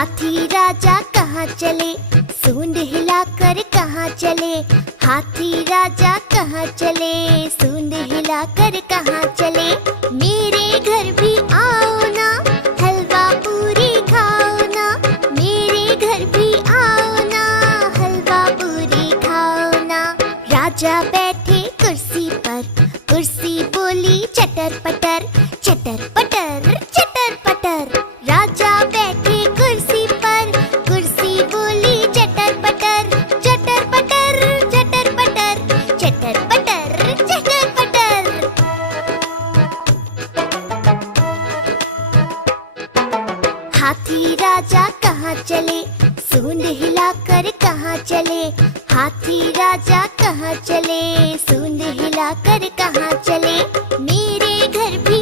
हाथी राजा कहाँ चले, सूंड हिलाकर कहाँ चले। हाथी राजा कहाँ चले, सूंड हिलाकर कहाँ चले। मेरे घर भी आओ ना, हलवा पूरी खाओ ना। मेरे घर भी आओ ना, हलवा पूरी खाओ ना। राजा बैठे कुर्सी पर, कुर्सी बोली चटर पटर, चटर पटर चटर पटर। राजा बैठे कुर्सी पर, कुर्सी बोली चटर पटर, चटर पटर चटर पटर, चटर पटर चटर पटर। हाथी राजा कहाँ चले, सूंड हिलाकर कहाँ चले। हाथी राजा कहाँ चले, सूंड हिलाकर कहाँ चले। मेरे घर भी